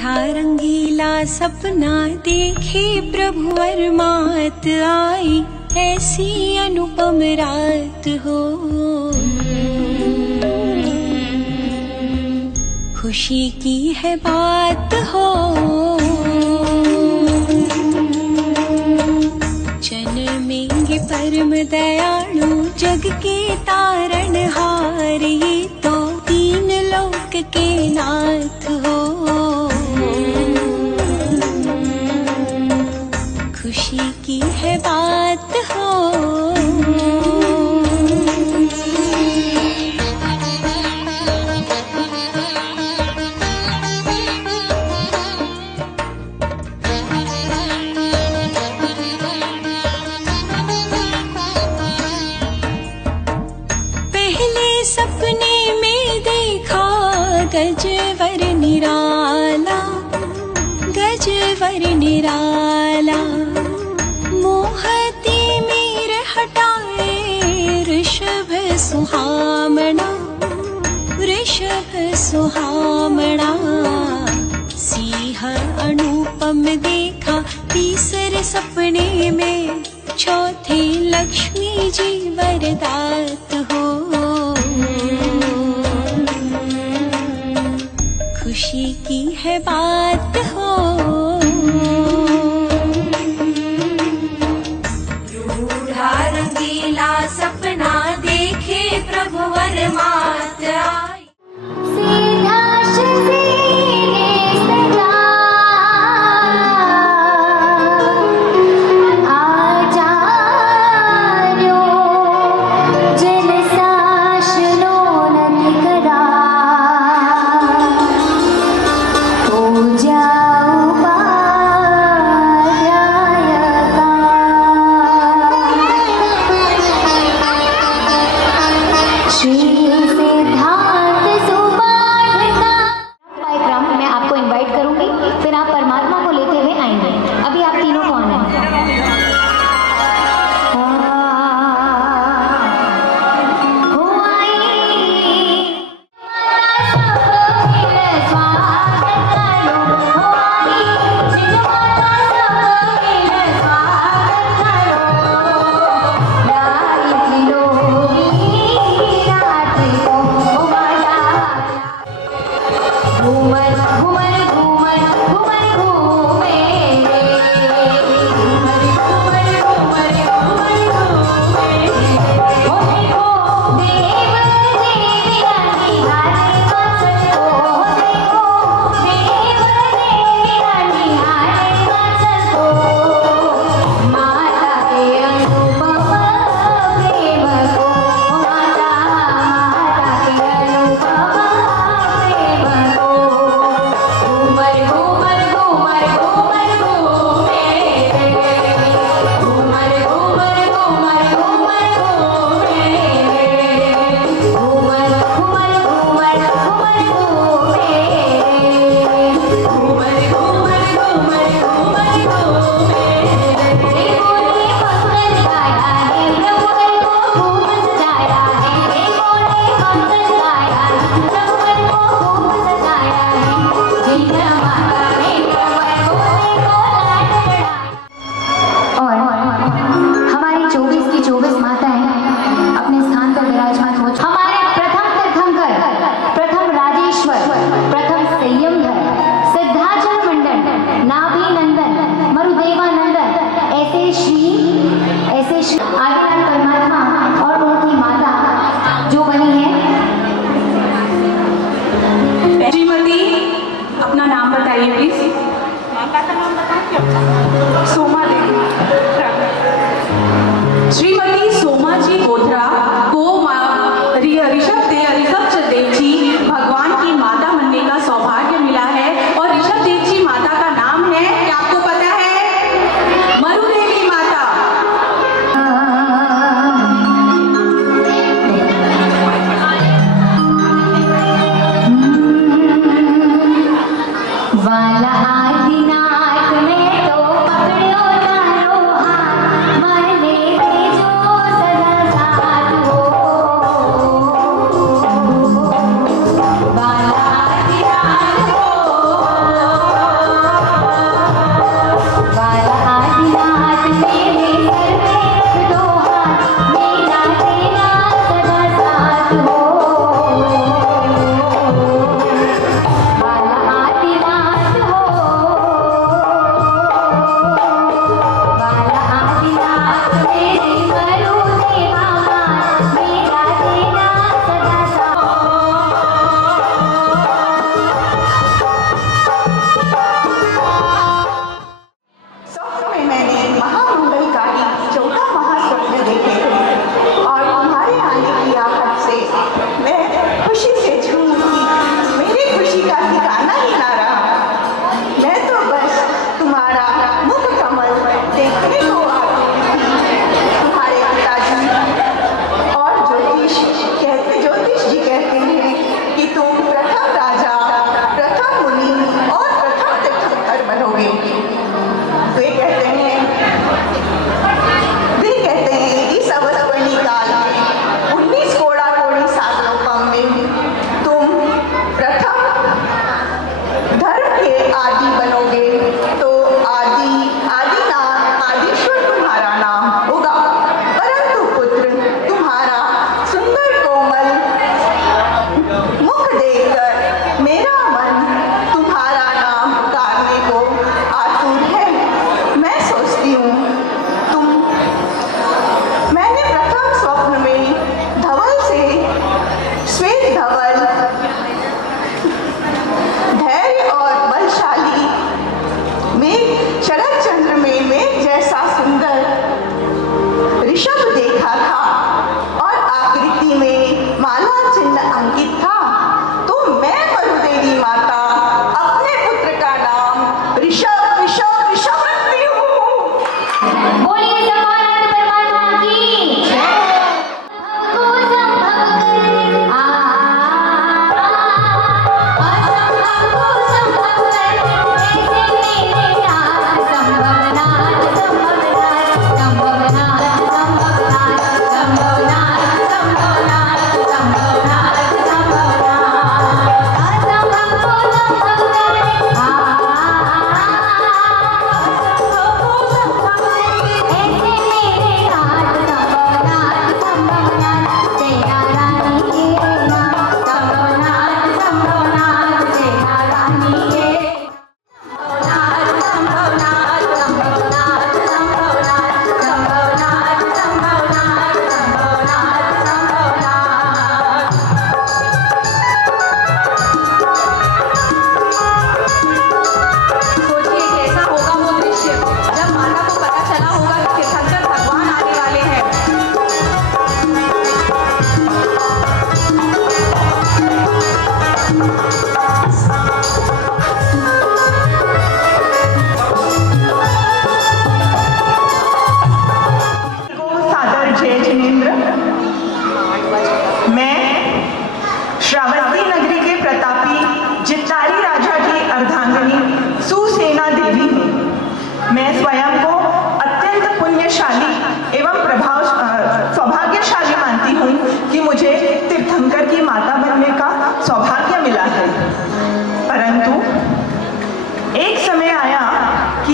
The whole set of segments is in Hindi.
रूढ़ा रंगीला सपना देखे प्रभु वरमात आई, ऐसी अनुपम रात हो। खुशी की है बात हो, जन्मेंगे परम दयालु जग के तारणहार, ये तो तीन लोक के नाथ हो। खुशी की है बात हो। सपने में देखा गजवर निराला, गजवर निराला, मोहती मीर हटाए ऋषभ सुहामणा, ऋषभ सुहामणा। सिंह अनुपम देखा तीसरे सपने में, चौथे लक्ष्मी जी वरदात हो। खुशी की है बात हो। रूढ़ा रंगीला सपना देखे प्रभु वरमात आई।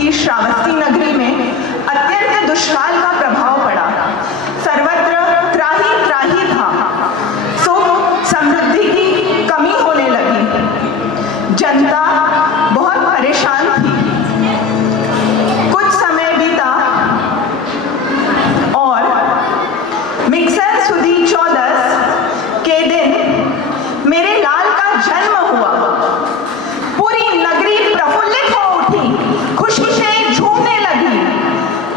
की श्रावस्ती नगरी में अत्यंत दुष्काल का प्रभाव पड़ा। सर्वत्र त्राही त्राही था। सुख समृद्धि की कमी होने लगी। जनता बहुत परेशान थी। कुछ समय बीता और मिक्सर सुदी चौदस के दिन मेरे लाल का जन्म हुआ। पूरी नगरी प्रफुल्लित हो उठी, खुशी से झूमने लगी।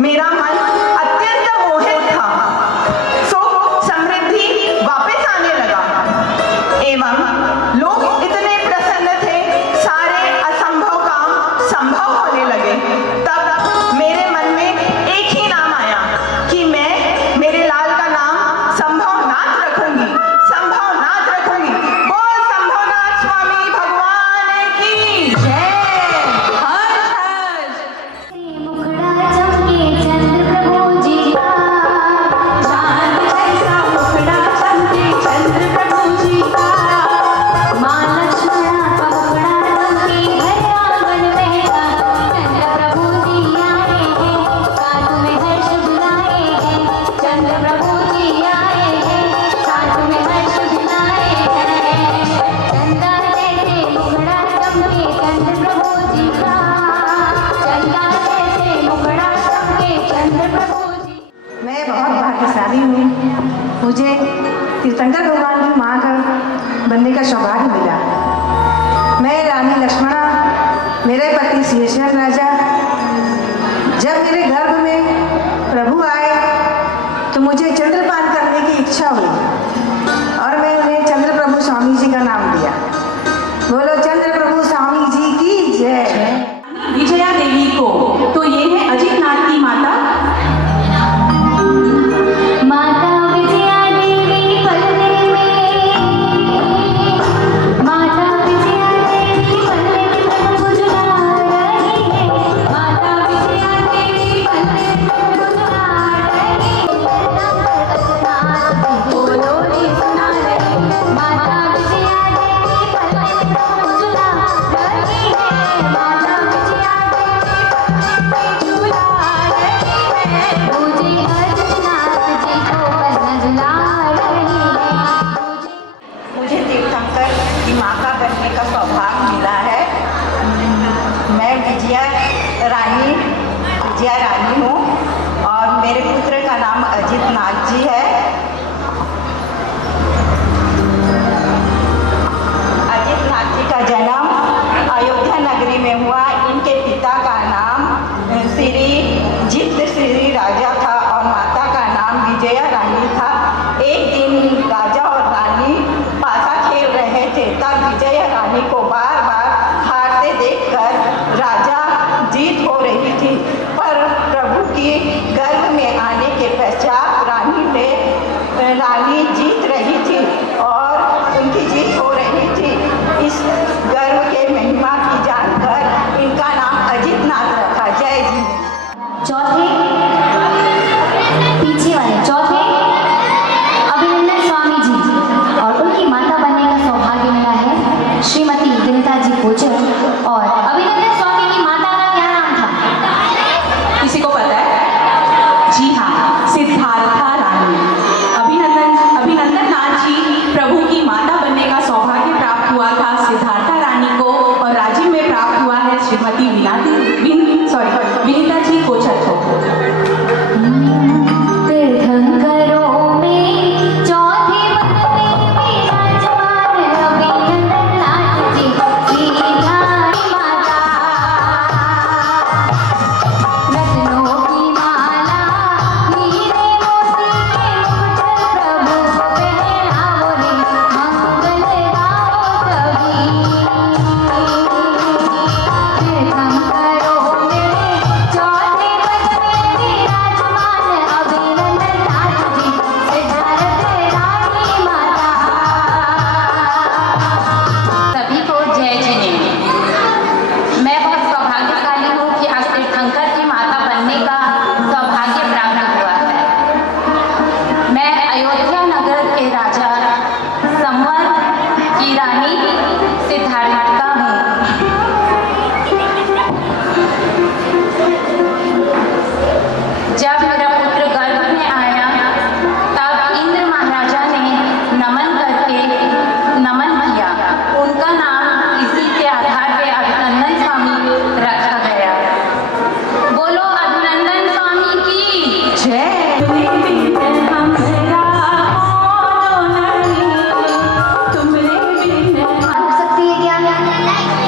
मेरा मन अत्यंत मोहित था। सुख समृद्धि वापस आने लगा एवं लोग इतने प्रसन्न थे, सारे असंभव काम संभव होने लगे। तब मेरे मन में एक ही नाम आया कि मैं मेरे लाल का नाम संभवनाथ रखूंगी, संभवनाथ रखूंगी। बोल संभवनाथ स्वामी भगवान की जय। हर्ष हर्ष। मुखड़ा चमके चंद्र प्रभु जी का, चांद जैसा मुखड़ा चमके चंद्र प्रभु जी का। माँ लक्ष्मणा का मुखड़ा चमके हर आंगन महका। चंद्र प्रभु जी आए हैं, साथ में हर्ष झुलाए हैं। चंद्र प्रभु जी आए हैं, साथ में हर्ष झुलाए हैं। चंदा जैसे मुखड़ा चमके चंद्र प्रभु जी का, चंदा जैसे मुखड़ा चमके चंद्र प्रभु जी। मैं बहुत भाग्यशाली हूँ। मुझे तीर्थंकर भगवान की माँ का बनने का सौभाग्य मिला। मैं रानी लक्ष्मणा, मेरे पति शेषनाग राजा, जब मेरे गर्भ में प्रभु आए तो मुझे चंद्रपान करने की इच्छा हुई और मैं उन्हें चंद्र प्रभु स्वामी जी का नाम दिया। बोलो चंद्र प्रभु स्वामी जी की जय। विजया देवी को, तो ये है अजितनाथ की माता। माता विजया देवी पलने में, माता विजया देवी पलने में प्रभु झुला रही है। माता विजया देवी पलने में प्रभु झुला रही है। बोलो रे सुना रही। माता विजया देवी पलने में प्रभु झुला रही है। माता विजया देवी पलने में झुला रही है। मुझे अजितनाथ जी को पलना झुला रही है। मुझे तीर्थंकर की माँ का बनने का सौभाग्य मिला है। मैं विजया रानी हूँ और मेरे पुत्र का नाम अजितनाथ जी है। अजितनाथ जी का जन्म अयोध्या नगरी में हुआ। इनके पिता का नाम श्री राजा था और माता का नाम विजया रानी था। एक दिन राजा और रानी पासा खेल रहे थे, तब विजया रानी को बार बार हारते देखकर राजा जीत हो रही थी, पर प्रभु की गर्भ में आने के पश्चात रानी जीत रही थी और उनकी जीत हो रही थी। इस गर्व के महिमा की जानकर इनका नाम अजितनाथ रखा। जय जी। चौथे अभिनंदन स्वामी जी और उनकी माता बनने का सौभाग्य मिला है श्रीमती विनीता जी कोचर। और अभिनंदन स्वामी की माता का क्या नाम था? किसी को पता है? जी हाँ, सिद्धार्था रानी। अभिनंदन नाथ जी प्रभु की माता बनने का सौभाग्य प्राप्त हुआ था सिद्धार्था रानी को, और राजीव में प्राप्त हुआ है श्रीमती विनीता जी कोचर को। तीर्थंकरों में चौथे पद में विराजमान अभिनंदन नाथ जी, सीधारी माता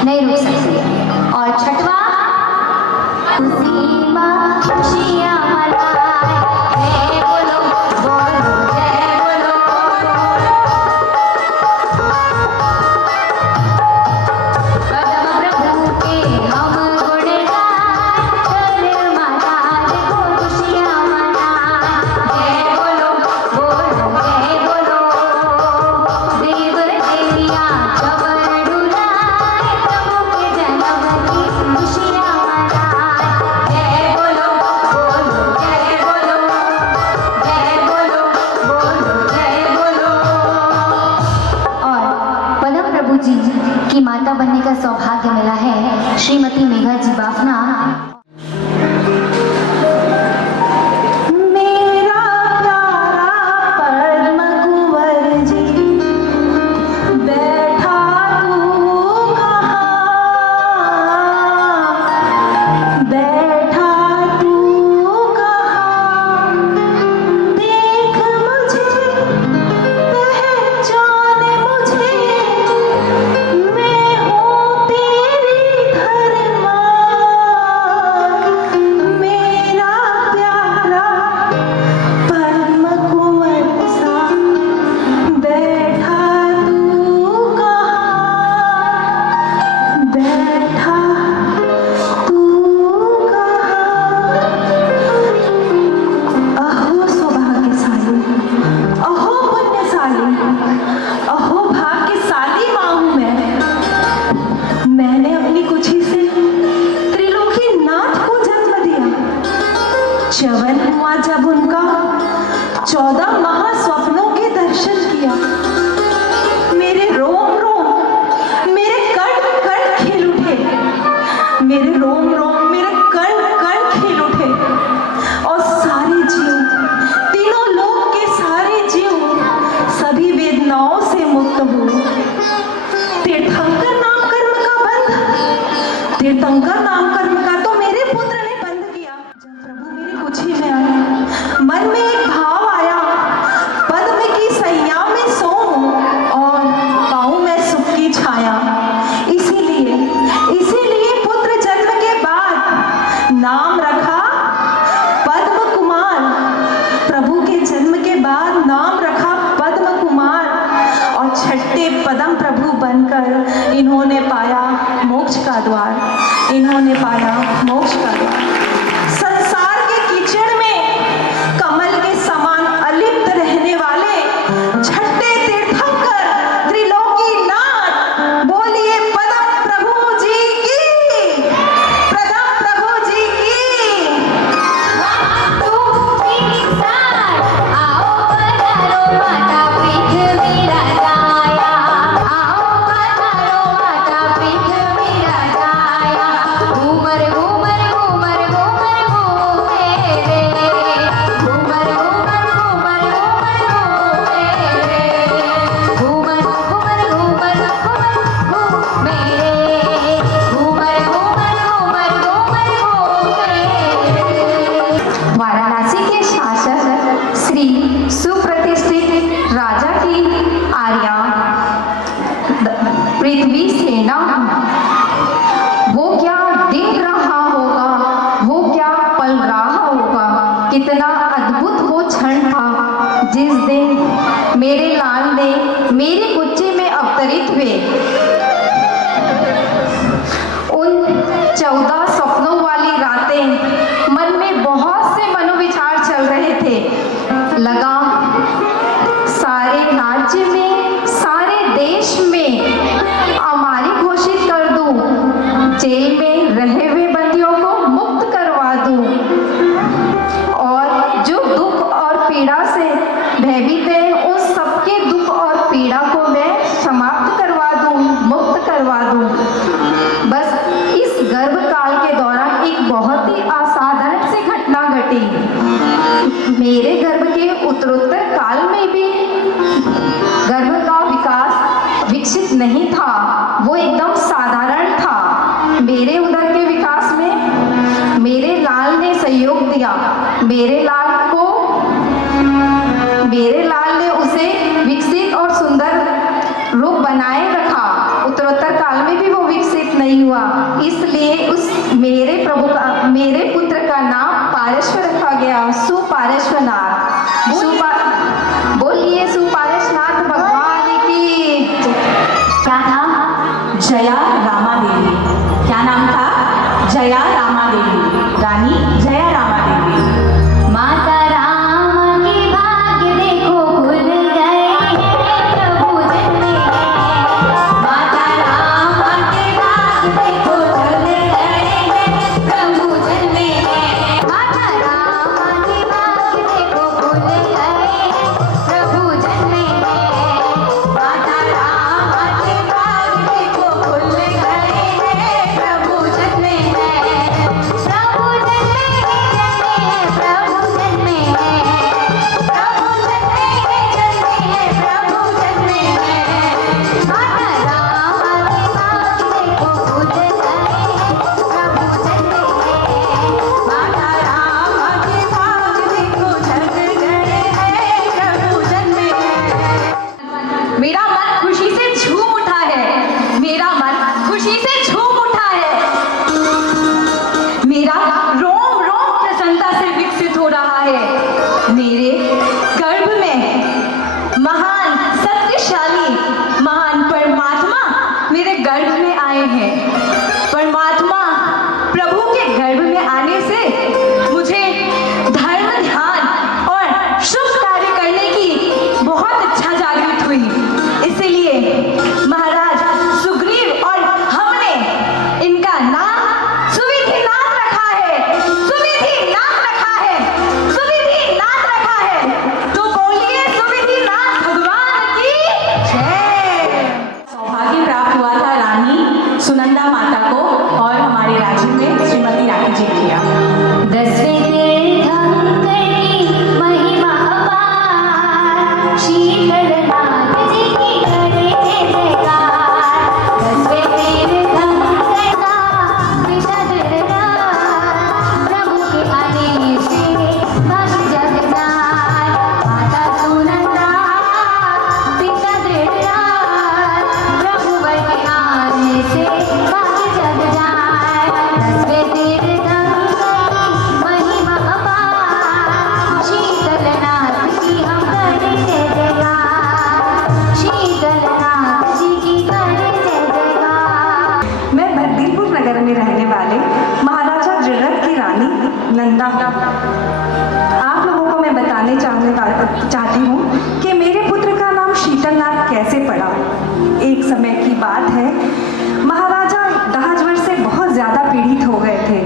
नहीं रुक सकती। और छठवा, सीमा खुशियाँ मनाए, जय बोलो बोलो जय बोलो। पद्म प्रभु के हम गुण गाए, चल माता देखो खुशियाँ मनाए, जय बोलो बोलो जय बोलो। देव देवियाँ कमर डुलाए, प्रभु के जन्म की खुशियाँ मनाए, जय बोलो बोलो जय बोलो, जय बोलो बोलो जय बोलो। और पद्म प्रभु जी की माता बनने का सौभाग्य मिला है श्रीमती मेघा जी बाफना। मेरा प्यारा पद्म कुंवर जी, बैठा तू कहाँ, बैठा तू कहाँ, देख मुझे पहचान मुझे, मैं हूँ तेरी धर्मा। मेरा प्यारा पद्म कुंवर सा, बैठा तू कहाँ, बैठा तू कहाँ। अहो सौभाग्यशाली, अहो पुण्यशाली, अहो भाग्यशाली माँ हूँ मैंने अपनी कुछी से त्रिलोकी नाथ को जन्म दिया। च्यवन हुआ जब उनका 14 महास्वप्नों के दर्शन किया, मेरे रोम रोम मेरे कण कण खिल उठे, मेरे रोम रोम मेरे कण कण खिल उठे। और सारे जीव, तीनों लोक के सारे जीव सभी वेदनाओं से मुक्त हुए। तीर्थंकर नाम कर्म का बंध, तीर्थंकर नाम कर्म का तो मेरे पुत्र ने बंध किया। जब प्रभु मेरी कुछी में आए, मन में एक भाव आया, पद्म की सैया में सोऊं और पाऊं मैं सुख की छाया। इसीलिए पुत्र जन्म के बाद नाम रखा पद्म कुमार। प्रभु के जन्म के बाद नाम रखा पद्म कुमार। और छठे पद्म प्रभु बनकर इन्होंने पाया मोक्ष का द्वार, इन्होंने पाया मोक्ष का द्वार। संसार के कीचड़ में कमल के समान अलिप्त रहने वाले छठे तीर्थंकर त्रिलोकी नाथ, बोलिए पद्म प्रभु जी की, पद्म प्रभु जी की। 1 2 3 4 आओ पधारो माता पृथ्वी राजाया, आओ पधारो माता पृथ्वी राजाया। घूमर घूमर घूमर घूमर घूमे रे, घूमर घूमर घूमर घूमर घूमे रे, घूमर घूमर घूमर घूमर घूमे रे, घूमर घूमर घूमर घूमर घूमे रे। वाराणसी के शासक श्री सुप्रतिष्ठित राजा की आर्या पृथ्वी सेना, वो क्या दिख रहा होगा, वो क्या पल रहा होगा। कितना अद्भुत वो क्षण था जिस दिन मेरे लाल ने मेरे गुच्चे में अवतरित हुए। उन 14 सपनों वाली रातें मन में बहुत से मनोविचार चल रहे थे। लगा सारे राज्य में, सारे देश में अमारी घोषित कर दूं, जेल में रहे हुए बंदियों को मुक्त करवा दूं, और जो दुख और पीड़ा से भयभीत है उस सबके दुख और पीड़ा को मैं समाप्त करवा दूं, मुक्त करवा दूं। बस इस गर्भकाल के दौरान एक बहुत ही असाधारण सी घटना घटी। मेरे गर्भ के उत्तरोत्तर काल में भी गर्भ का विकास विकसित नहीं था, वो एकदम साधारण था। मेरे उदर के विकास में मेरे लाल ने सहयोग दिया। मेरे लाल ने उसे विकसित और सुंदर रूप बनाए रखा। उत्तरोत्तर काल में भी वो विकसित हुआ, इसलिए उस मेरे पुत्र का नाम पारश्व रखा गया, सुपारश्वनाथ। बोलिए सुपारश्वनाथ भगवान की। क्या नाम? जया रामा देवी। क्या नाम था? जया रामा देवी, रानी जया रामा देवी। माता राम के भाग्य देखो खुल गए हैं, प्रभु जन्मे हैं। माता राम के भाग्य देखो खुल गए हैं, प्रभु जन्मे हैं। माता राम के भाग्य देखो खुल गए हैं, प्रभु जन्मे हैं। माता राम के भाग्य देखो खुल गए हैं, प्रभु जन्मे हैं। प्रभु जन्मे हैं, प्रभु जन्मे हैं। प्रभु जन्मे हैं, प्रभु जन्मे हैं। माता राम के भाग्य देखो खुल गए हैं, प्रभु जन्मे हैं। माता राम के भाग्य देखो जग गए हैं, प्रभु जन्मे हैं। मेरा मन खुशी से झूम उठा है, मेरा मन खुशी से झूम उठा है। मेरा रोम रोम प्रसन्नता से विकसित हो रहा है। मेरे गर्भ में महान सत्यशाली महान परमात्मा मेरे गर्भ में आए हैं। परमात्मा प्रभु के गर्भ में आने से मुझे धर्म ध्यान और शुभ कार्य करने की बहुत इच्छा जागृत हुई। इसलिए महाराज सुग्रीव और हमने इनका नाम सुविधिनाथ रखा है। सुविधिनाथ रखा है, सुविधिनाथ रखा है। तो बोलिए सुविधिनाथ भगवान की जय। सौभाग्य प्राप्त हुआ था रानी सुनंदा माता को और हमारे राज्य में श्रीमती रानी जी किया। दसवें तीर्थंकर की महिमा अपार, शीतलनाथ जी की करे जय जयकार। दसवें तीर्थंकर का विशद दरबार, प्रभु के आने से भाग्य जग जाए। माता सुनंदा पिता दृढ़, प्रभु वर के आने से भाग्य जग जाए। दसवें तीर्थंकर की महिमा अपार, शीतलनाथ की हम करें जय जयकार। शीतलनाथ जी की करें जय जयकार। मैं बद्रीपुर नगर में रहने वाले महाराजा दृढ़ की रानी नंदा आप लोगों को मैं बताने चाहती हूँ कि मेरे पुत्र का नाम शीतलनाथ कैसे पड़ा। एक समय की बात है, महाराजा दहजवर से बहुत ज़्यादा पीड़ित हो गए थे।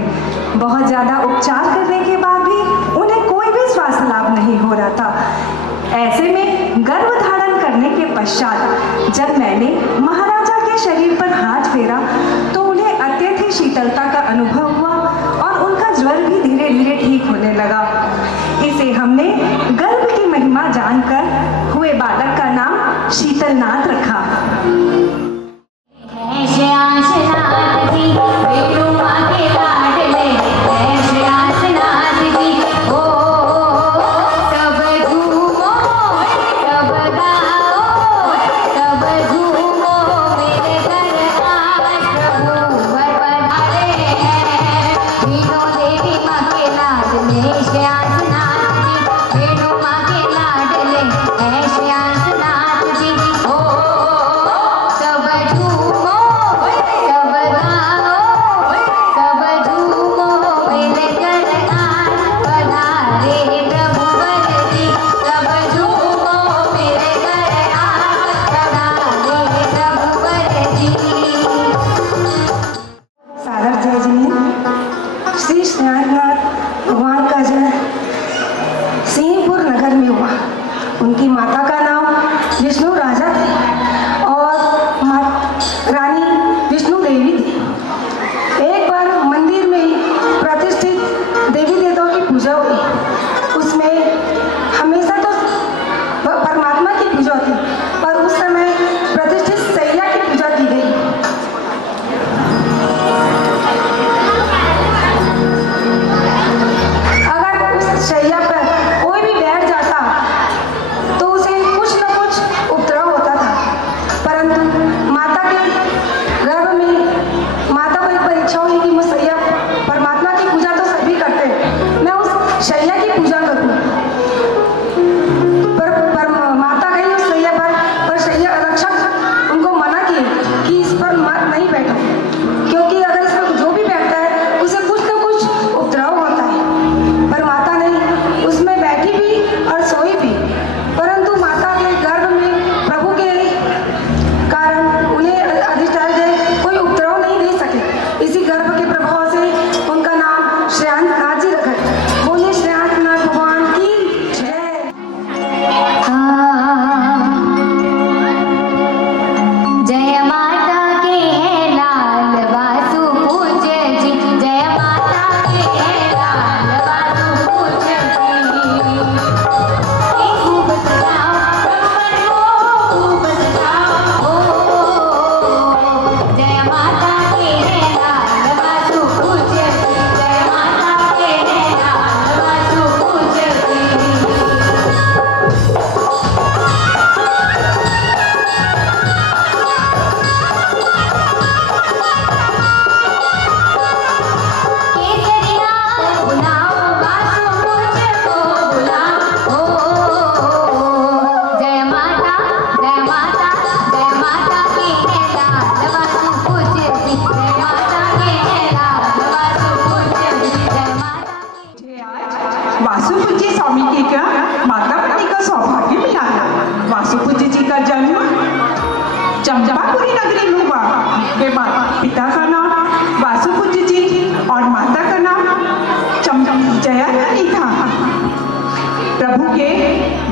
बहुत ज़्यादा उपचार करने के बाद भी उन्हें कोई भी स्वास्थ्य लाभ नहीं हो रहा था। ऐसे में गर्भ धारण करने के पश्चात जब मैंने महाराजा के शरीर पर हाथ फेरा तो उन्हें अत्यधिक शीतलता का अनुभव हुआ और उनका ज्वर भी धीरे धीरे ठीक होने लगा। इसे हमने गर्भ की महिमा जानकर हुए बालक का नाम शीतलनाथ रखा। श्यासनाथ जी बेटू माँ के लाडले, श्यासनाथ जी ओ तब घूमो तब गाओ, तब घूमो मेरे दरबार। प्रभु वर पधारे हैं, तीनों देवी माँ के लाडले श्यासनाथ जी। बेटू माँ के लाडले श्यासनाथ जी ओ वासुपूज्य जी और माता का नाम जया रानी था। प्रभु के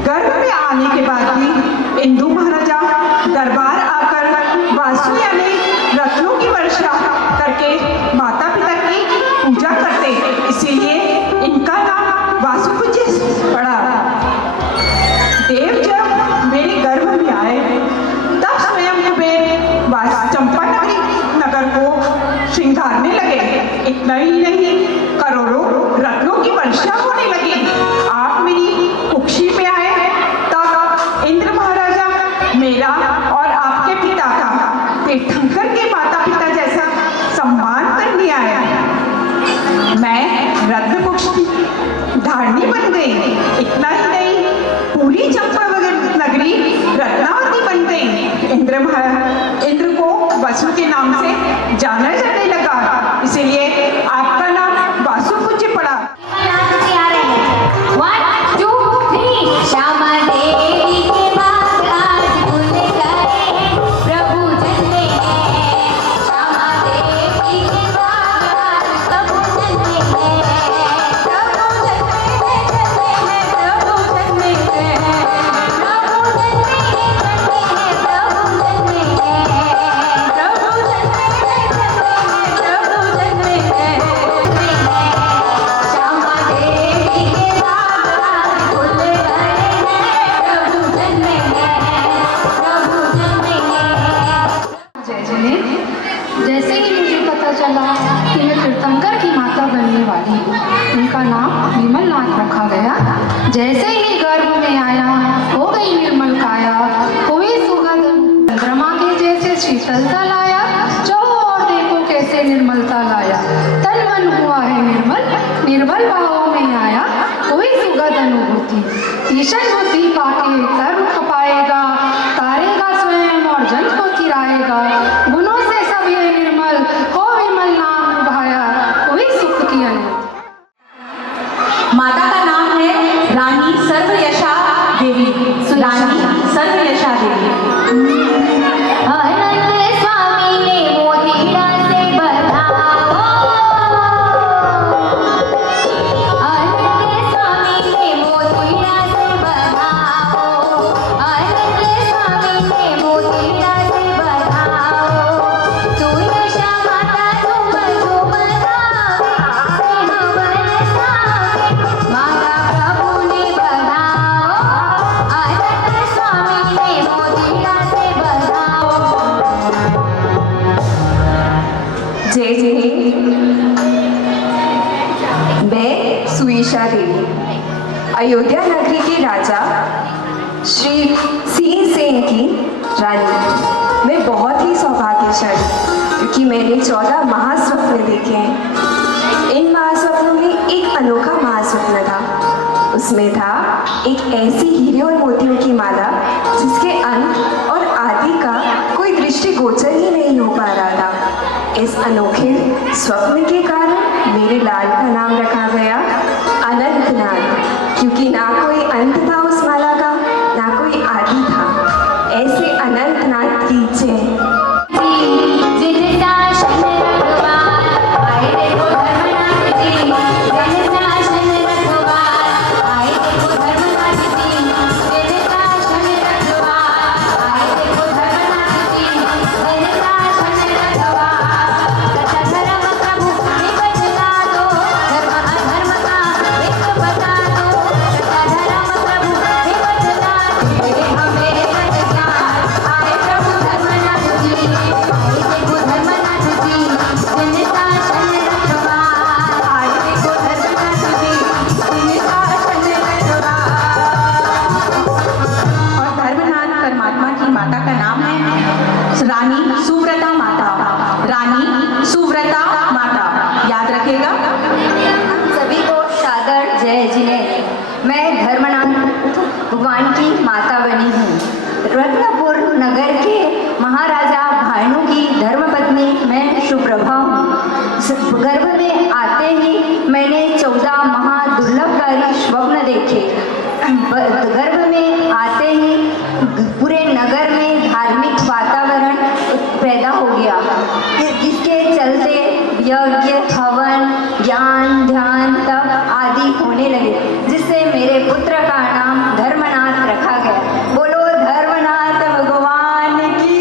गर्भ में आने के बाद भी इंदु महाराजा दरबार आकर वासु यानी रत्नों की वर्षा करके माता पिता की पूजा करते, इसीलिए इनका नाम वासुपूज्य पड़ा। देव जब मेरे गर्भ में आए तब स्वयं कुबेर चंपा नगर को श्रृंगारने लगे। इतना ही नहीं, करोड़ों रत्नों की वर्षा होने लगी। आप मेरी कुक्षी में आए तब इंद्र महाराजा मेरा और आपके पिता का तीर्थंकर के माता पिता जैसा सम्मान करने आया। मैं रत्न कुक्ष धारणी बन गई। इतना ही नहीं, पूरी चंपा नगरी रत्नावती बन गई। इंद्र को वसु के नाम से जाना जाने लगा, इसीलिए आपका नाम वासुपूज्य पड़ा। श्यामा देवी के बाद आज गुण करे प्रभु जन्मे हैं। श्यामा देवी के बाद आज प्रभु जन्मे हैं। प्रभु जन्मे हैं, जन्मे हैं, प्रभु जन्मे हैं। प्रभु जन्मे हैं, जन्मे हैं, प्रभु जन्मे हैं। प्रभु जन्मे हैं, जन्मे हैं, प्रभु जन्मे हैं। श्यामा देवी के बाद आज गुण करे प्रभु जन्मे हैं। प्रभु जन्मे हैं। जय जिने जैसे ही मुझे पता चला कि मैं तीर्थंकर की माता बनने वाली हूँ, उनका नाम निर्मल नाथ रखा गया। जैसे ही गर्भ में आया हो गई निर्मल काया, हुई सुगंध चंद्रमा के जैसे शीतलता लाया। चलो और देखो कैसे निर्मलता लाया, तन मन हुआ है निर्मल, निर्मल भावों में आया। हुई सुगंध अनुभूति, ईशन बुद्धि पाके कर्म खपाएगा, तारेगा स्वयं और जन को चिराएगा। गुणों से सब ये निर्मल हो विमल नाम लुभाया, हुई सुख की अनुभूति। माता का नाम है रानी सर्वयशा देवी। रानी सर्वयशा देवी। आनंद स्वामी ने मोतीड़ा से बधाओ। आनंद स्वामी ने मोतीड़ा से बधाओ। आनंद स्वामी ने मोतीड़ा से बधाओ। तू यशा माता झूम झूम गावे, स्नेह बरसावे, माता प्रभु ने बधाओ। आनंद स्वामी ने मोतीड़ा से बधाओ। जय जय। मैं सुईशा देवी, अयोध्या नगरी के राजा श्री सिंह सेन की रानी। मैं बहुत ही सौभाग्यशाली, क्योंकि मैंने 14 महास्वप्न देखे हैं। इन महास्वप्नों में एक अनोखा महास्वप्न था। उसमें था एक ऐसी हीरे और मोतियों की माला जिसके अंत और आदि का कोई दृष्टिगोचर ही नहीं हो पा रहा था। इस अनोखे स्वप्न के कारण मेरे लाल का नाम रखा गया अनंतनाथ, क्योंकि ना कोई अंत था उस माला का, ना कोई आदि था। ऐसे अनंतनाथ की जय। जिनका शन रखवार आए देखो धर्मनाथ जी। जिनका शन रखवार आए देखो धर्मनाथ जी। जिनका शन रखवार आए देखो धर्मनाथ जी। जिनका शन रखवार कथा धर्म प्रभु ने बतला दो, धर्म अधर्म का एक बता दो। कथा धर्म प्रभु ने बतला दो, हमें सत्यार आए प्रभु धर्मनाथ जी। आए देखो धर्मनाथ जी। जिनका शन रखवार आए देखो धर्मनाथ जी। जिनका शन रखवार। और धर्मनाथ परमात्मा की माता का नाम है रानी सुव्रता माता। रानी सुव्रता माता, याद रखेगा। सभी को सादर जय जिने। मैं धर्मनाथ भगवान की माता बनी हूँ। रत्नपुर नगर के महाराजा भानु की धर्मपत्नी मैं सुप्रभा हूँ। गर्भ में आते ही मैंने 14 महादुर्लभकारी स्वप्न देखे। गर्भ में आते ही पूरे नगर में धार्मिक वातावरण पैदा हो गया, जिसके चलते यज्ञ हवन ज्ञान ध्यान तप आदि होने लगे, जिससे मेरे पुत्र का नाम धर्मनाथ रखा गया। बोलो धर्मनाथ भगवान की।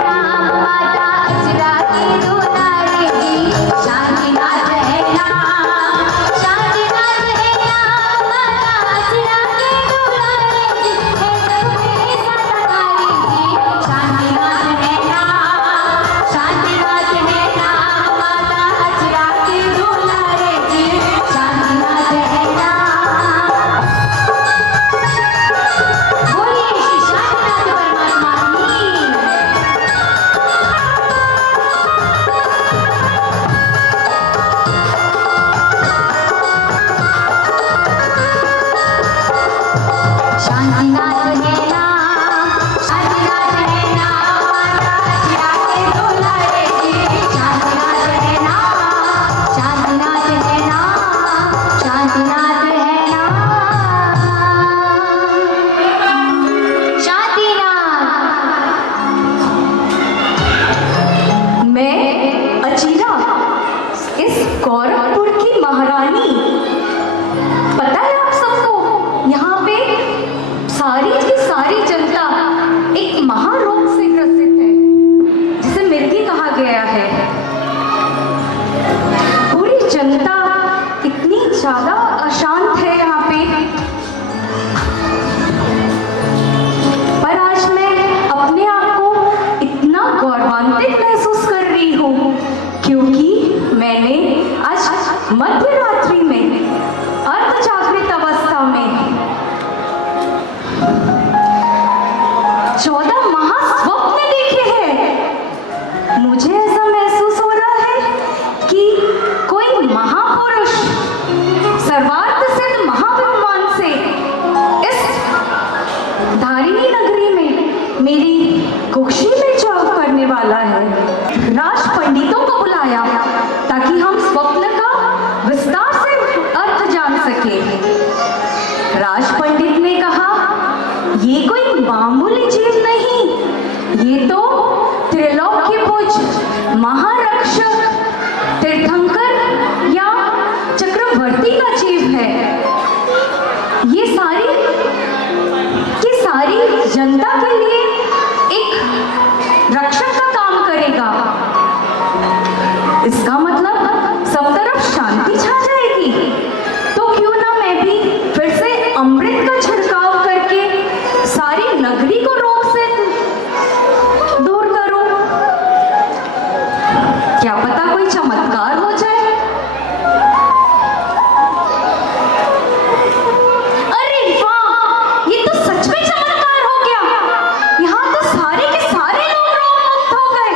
राम माता अचरा की दुलारी जी, शांतिनाथ है नाम, शांतिनाथ है नाम, माता अचरा की दुलारी जी, है तुम्हें सतनारी जी, शांतिनाथ है नाम, शांतिनाथ है नाम, माता अचरा की दुलारी जी, शांतिनाथ है नाम। बोलिए श्री शांतिनाथ परमात्मा की। शांतिनाथ है नाम, शांतिनाथ है नाम, माता अचरा के दुलारे जी, शांतिनाथ है नाम, शांतिनाथ है नाम, शांतिनाथ है नाम, शांतिनाथ। मैं अचीरा, इस गौरवपुर की महारानी। पता है आप सबको, यहाँ पे सारी की सारी जनता एक महारोग से ग्रसित है, जिसे मृत्यु कहा गया है। पूरी जनता इतनी ज्यादा अशांत है यहाँ पे। पर आज मैं अपने आप को इतना गौरवान्वित महसूस कर रही हूँ, क्योंकि मैंने आज मध्य रात्रि में अर्धजागृत अवस्था में 14 महास्वप्न देखे हैं। मुझे ऐसा महसूस हो रहा है कि कोई महापुरुष सर्वार्थ सिद्ध महाविद्वान से इस धारिणी नगरी में मेरी कुक्षी में जाप करने वाला है। राज पंडितों को बुलाया ताकि हम स्वप्न का विस्तार से अर्थ जान सके। राज पंडित ने कहा, ये कोई मामूली चीज नहीं, ये तो त्रिलोक्य पूज महारक्षक तीर्थंकर या चक्रवर्ती का जीव है। ये सारी जनता के लिए एक रक्षक का काम करेगा। इसका मतलब सब तरफ शांति छा जाएगी। तो क्यों ना मैं भी फिर से अमृत का छिड़काव करके सारी नगरी को रोग से दूर करूं। क्या पता कोई चमत्कार हो जाए। अरे वाह, ये तो सच में चमत्कार हो गया। यहाँ तो सारे के सारे लोग रोग मुक्त हो गए।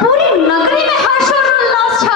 पूरी नगरी में हर्ष और उल्लास छा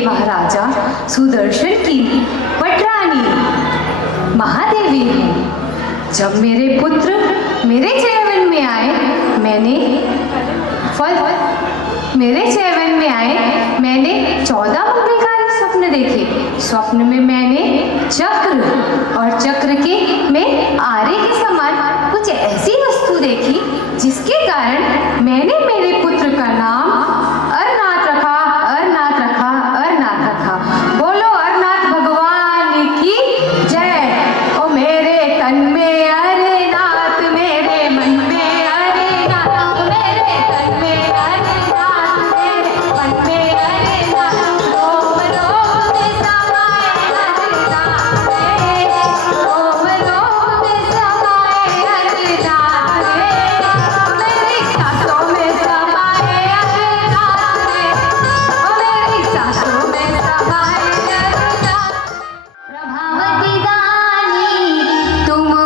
के महाराजा सुदर्शन की पटरानी महादेवी हूँ। जब मेरे पुत्र मेरे चैवन में आए मैंने 14 मंगलकारी स्वप्न देखे। स्वप्न में मैंने चक्र और चक्र के में आरे के समान कुछ ऐसी वस्तु देखी जिसके कारण मैंने मेरे पुत्र का नाम अरनाथ रखा। बोलो अरनाथ भगवान की जय। ओ मेरे तन में अरनाथ, मेरे मन में अरनाथ, मेरे तन में अरनाथ, मेरे मन में अरनाथ। रोम रोम में समाए अरनाथ रे, रोम रोम में समाए अरनाथ रे। मेरी सांसों में समाए अरनाथ रे, ओ मेरी सांसों में समाए अरनाथ। प्रभावती दानी तुम हो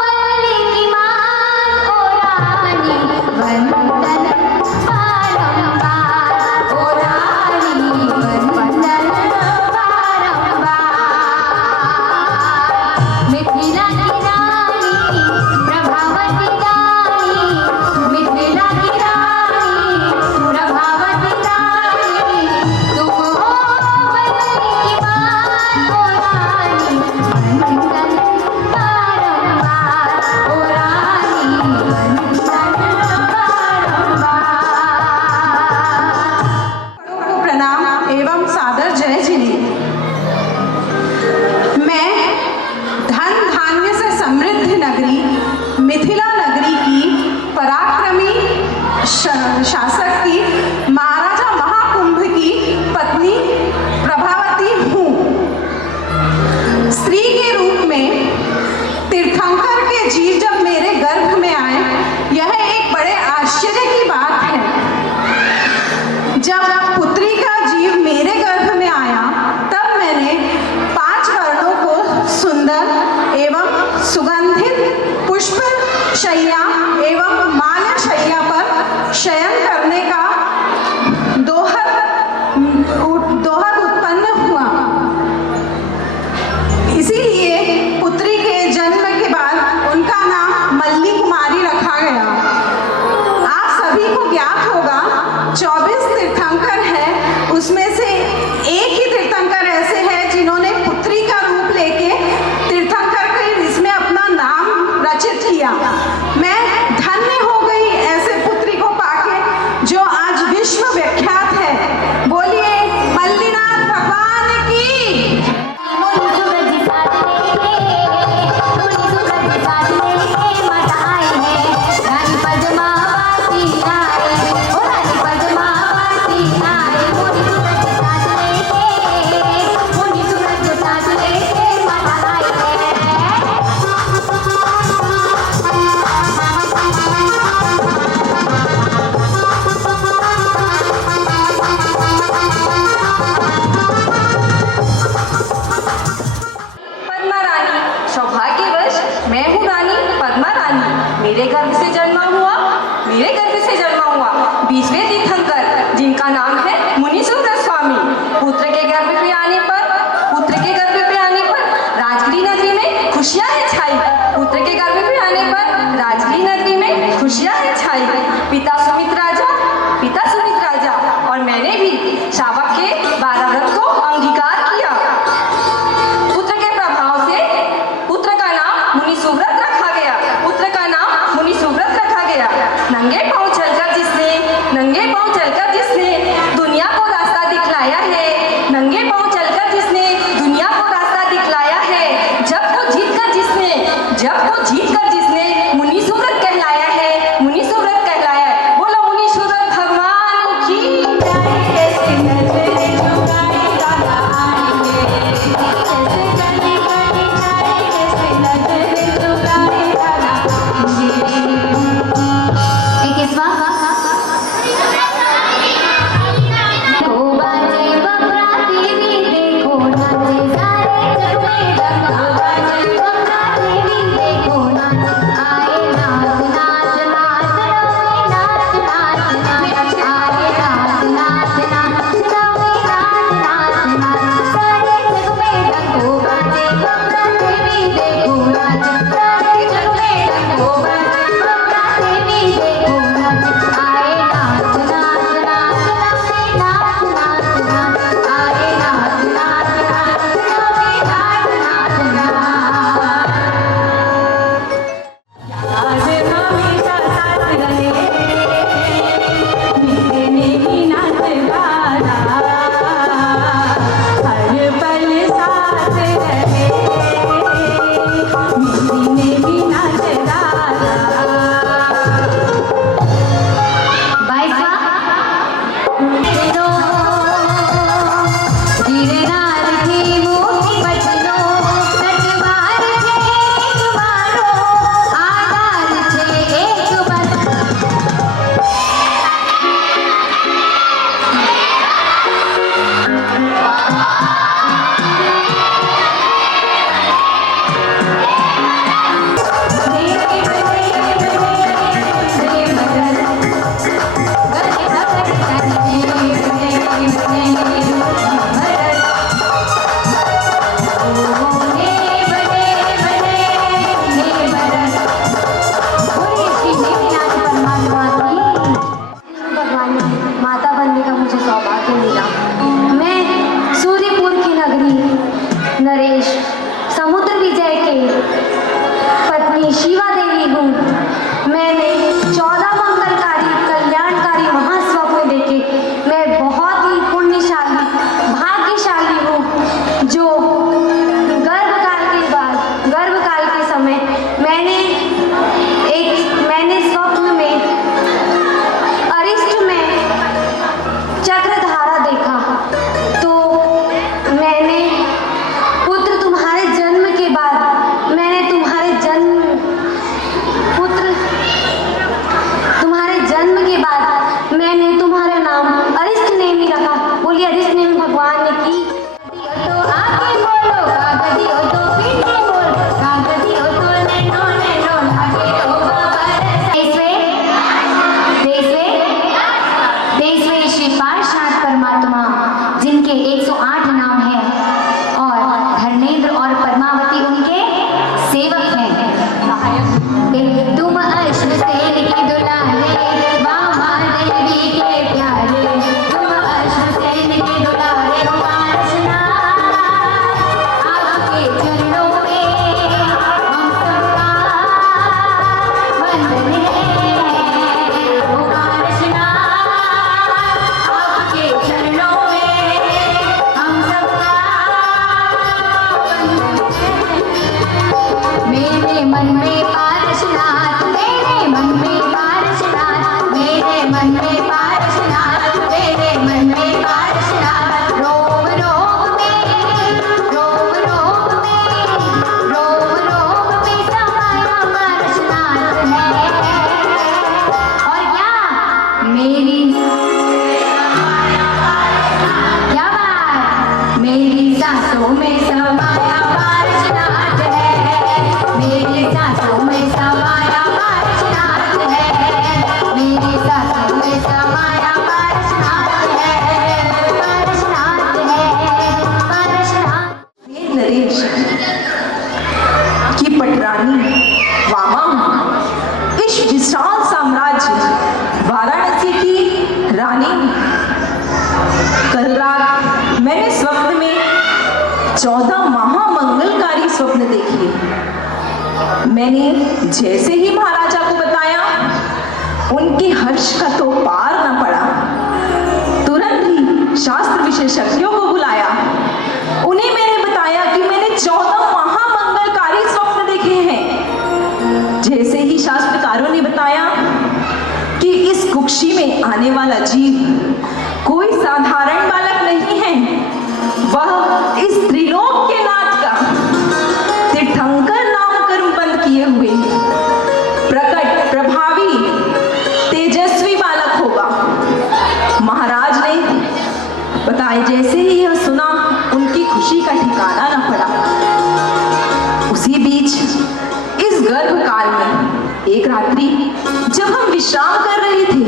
मल्ली की मान ओ रानी, वंदन बारंबार ओ रानी, वंदन बारंबार। मिथिला की रानी प्रभावती दानी, मिथिला की रानी प्रभावती दानी, तुम हो मल्ली की मान ओ रानी, वंदन बारंबार ओ रानी, वंदन बारंबार। बड़ों को प्रणाम एवं सादर जय जिली। मैं धन धान्य से समृद्ध नगरी मिथिला नगरी की पराक्रमी शासक की महाराजा महाकुंभ की पत्नी प्रभावती हूँ। स्त्री के रूप में तीर्थंकर के जीव जब मेरे गर्भ में आए, यह एक बड़े आश्चर्य की बात है। जब पुत्री का जीव मेरे गर्भ में आया, तब मैंने 5 वर्णों को सुंदर एवं सुगंधित पुष्प शैया एवं माल्य शैया पर शयन करने का दोहद उत्पन्न हुआ। इसीलिए पुत्री के जन्म के बाद उनका नाम मल्ली कुमारी रखा गया। आप सभी को ज्ञात होगा 24 तीर्थंकर हैं, उसमें से एक ही तीर्थंकर ऐसे हैं जिन्होंने पुत्री का रूप लेके तीर्थंकर के इसमें अपना नाम रचित किया। मैं धन्य हो गई ऐसे पुत्री को पाके जो आज विश्व विख्यात है। बोलिए मल्लीनाथ भगवान की। मुनि सूरज साथ लेके मत आए हैं, रानी पद्मावती आए, ओ रानी पद्मावती आए। मुनि सूरज साथ लेके मत आए हैं। पद्मा रानी, सौभाग्यवश मैं हूँ रानी पद्मा रानी। मेरे गर्भ से जन्मा हुआ 20वें तीर्थंकर जिनका नाम है मुनि सूरज स्वामी। पुत्र के गर्भ पे आने पर राजगिरी नगरी में खुशियाँ है छाई। पुत्र के गर्भ पे आने पर राजगिरी नगरी में खुशियाँ है छाई। पिता सुमित राजा और मैंने भी शावक के 12 व्रत को अंगीकार किया। पुत्र के प्रभाव से पुत्र का नाम मुनि सुव्रत रखा गया। नंगे पांव चलकर जिसने दुनिया को रास्ता दिखलाया है, नंगे पांव चलकर जिसने दुनिया को रास्ता दिखलाया है, जब को जीत कर जिसने मुनि सुव्रत कहलाया है, बोलो मुनि सुव्रत भगवान की देखो मेरी सांसों में समाया पार्श्वनाथ है, मेरी सांसों में समाया पार्श्वनाथ है, मेरी सांसों में समाया पार्श्वनाथ है, पार्श्वनाथ है, पार्श्वनाथ। ये नरेश की पटरानी वामा इस विशाल साम्राज्य वाराणसी की रानी। कल रात मैंने स्वप्न में 14 महामंगलकारी स्वप्न देखे। मैंने जैसे ही महाराजा को बताया, उनके हर्ष का तो पार न पड़ा। तुरंत ही शास्त्र विशेषज्ञों को बुलाया। उन्हें मैंने बताया कि मैंने 14 महामंगलकारी स्वप्न देखे हैं। जैसे ही शास्त्रकारों ने बताया कि इस कुक्षी में आने वाला जीव कोई साधारण बालक नहीं है, वह इस त्रिलोक के नाथ का तीर्थंकर नाम कर्म बंद किए हुए प्रकट, प्रभावी, तेजस्वी बालक होगा। महाराज ने बताया। जैसे ही यह सुना, उनकी खुशी का ठिकाना न पड़ा। उसी बीच इस गर्भकाल में एक रात्रि जब हम विश्राम कर रहे थे,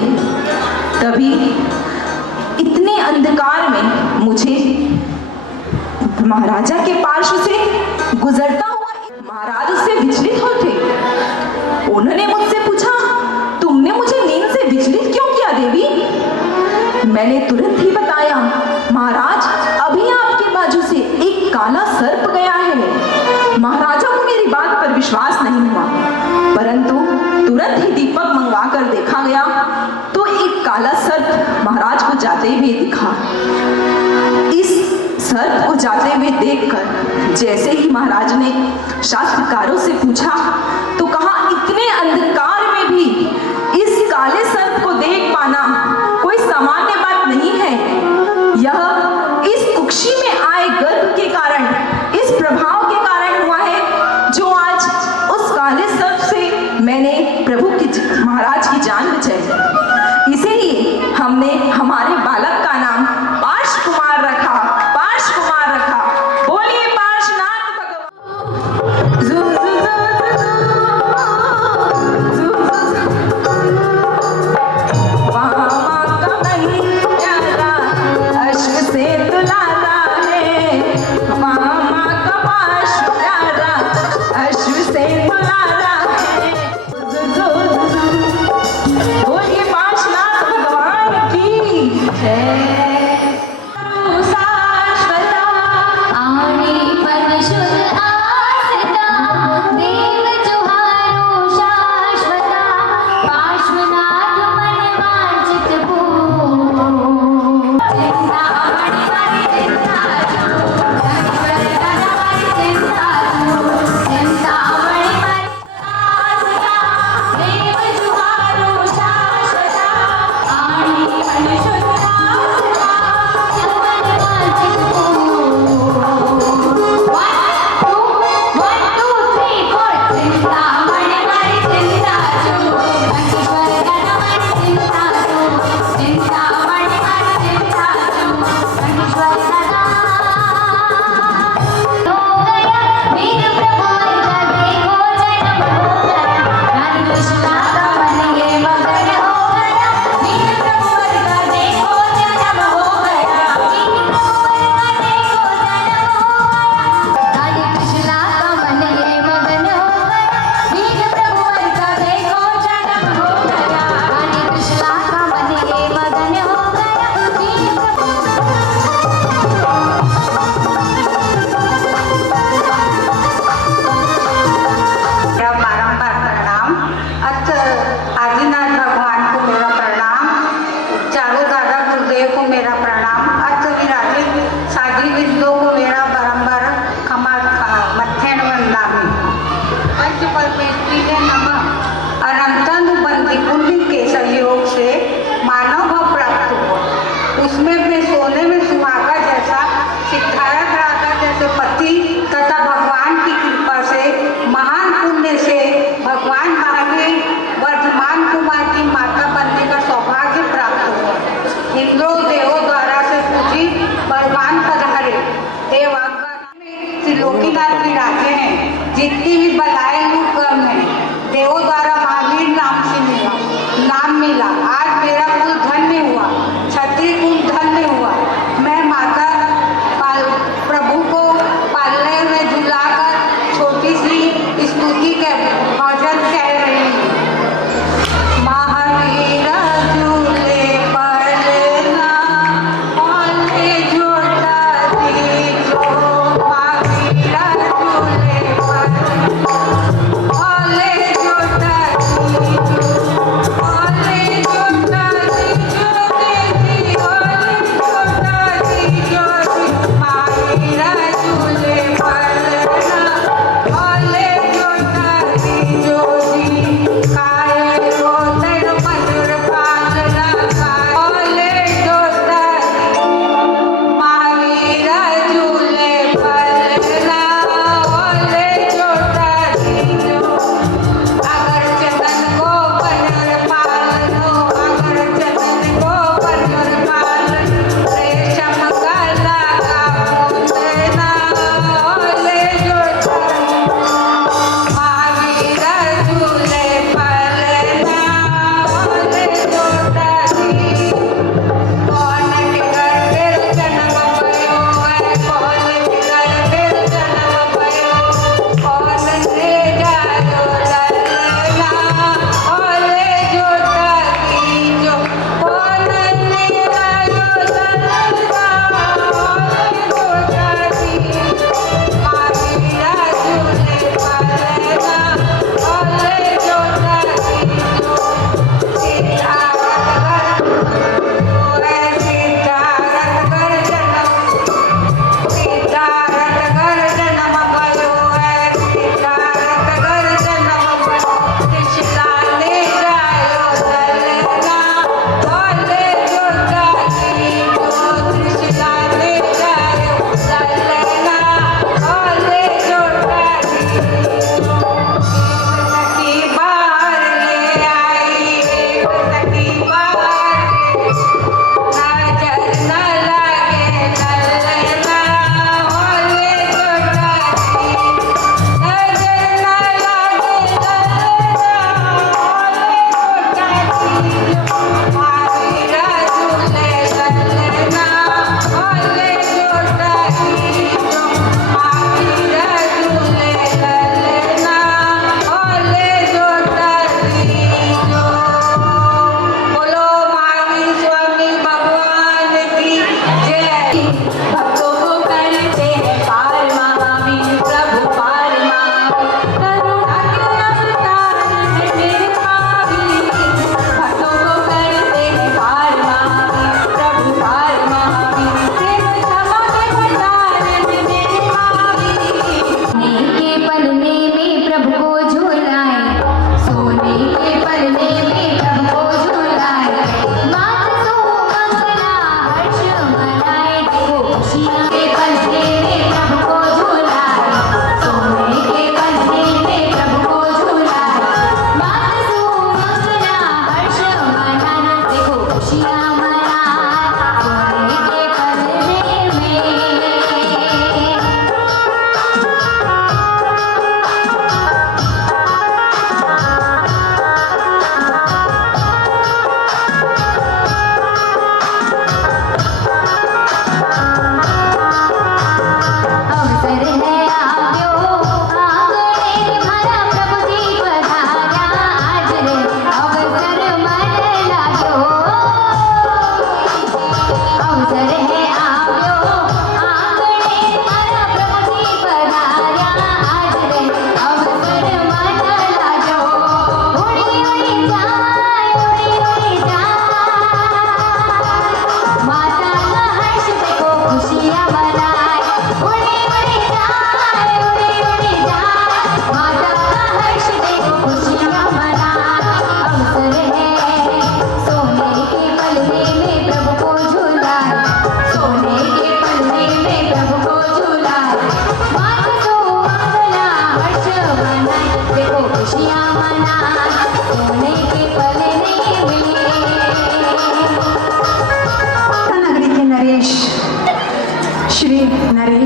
तभी इतने अंधकार में मुझे महाराजा के पार्श्व से गुजरता हुआ महाराज उससे विचलित होते। उन्होंने मुझसे पूछा, तुमने मुझे नींद से विचलित क्यों किया देवी? मैंने तुरंत ही बताया, महाराज अभी आपके बाजू से एक काला सर्प गया है। महाराजा को मेरी बात पर विश्वास नहीं हुआ, परंतु तुरंत ही दीपक मंगवाकर देखा गया तो एक काला सर्प महाराज को जाते हुए दिखा। इस सर्प को जाते हुए देखकर जैसे ही महाराज ने शास्त्रकारों से पूछा, तो कहा, इतने अंधकार में भी इस काले सर्प को देख पाना कोई सामान्य बात नहीं है। यह इस कुक्षी में आए गर्भ के कारण, इस प्रभाव के कारण हुआ है, जो आज उस काले सर्प से मैंने प्रभु की, महाराज की जान बचाई। इसीलिए हमने हमारे बालक का नाम पार्श कुमार रखा, पार्श कुमार रखा। बोलिए पार्शनाथ भगवान। जू जू जू जू वामा का नहीं प्यारा अश्क से दुलारा है, वामा का पार्श प्यारा अश्क से दुलारा है। बोलिए पार्शनाथ भगवान की जय। आणे पद शुद्ध आसता, देव जुहारो शाश्वता, पार्श्वनाथ मन वांछित भूमि। चिंतामणि मणि चिंताचू, धन्वन्तरि चिंताचू, चिंतामणि मणि आसता, देव जुहारो शाश्वता, आणे पद शुद्ध आसता, मन वांछित भूमि। 1 2 3 4 चिंतामणि मणि चिंताचू, लंकेश्वर गणमणि चिंताचू, चिंतामणि मणि चिंताचू, लंकेश्वर गणा हो गया। वीर प्रभु का देखो जन्म हो गया, रानी कृष्णा का मन ये मगन हो गया। वीर प्रभु का देखो जन्म हो गया, वीर प्रभु का देखो जन्म हो गया। रानी कृष्णा का मन ये मगन हो गया, वीर प्रभु का देखो जन्म हो गया। रानी कृष्णा का मन ये मगन हो गया, वीर मेरा बारंबार प्रणाम। अथ आदिनाथ भगवान को मेरा प्रणाम, चारों दादा गुरुदेव को मेरा प्रणाम, अथ विराजित साधी विद्दों को मेरा बारंबार मत्थेन वंदामि। पंचपल्पेश्वरी ने नमः। अनंतानुबंधी पुण्य के सहयोग से मानव भाव प्राप्त हुआ। उसमें अपने सोने में सुहागा जैसा, सिद्धार्थ राजा जैसे पति तथा भगवान की कृपा से, महान पुण्य से भगवान महावीर वर्धमान कुमार की माता बनने का सौभाग्य प्राप्त हुआ। इंद्रो देवों द्वारा से पूजित भगवान पधारे।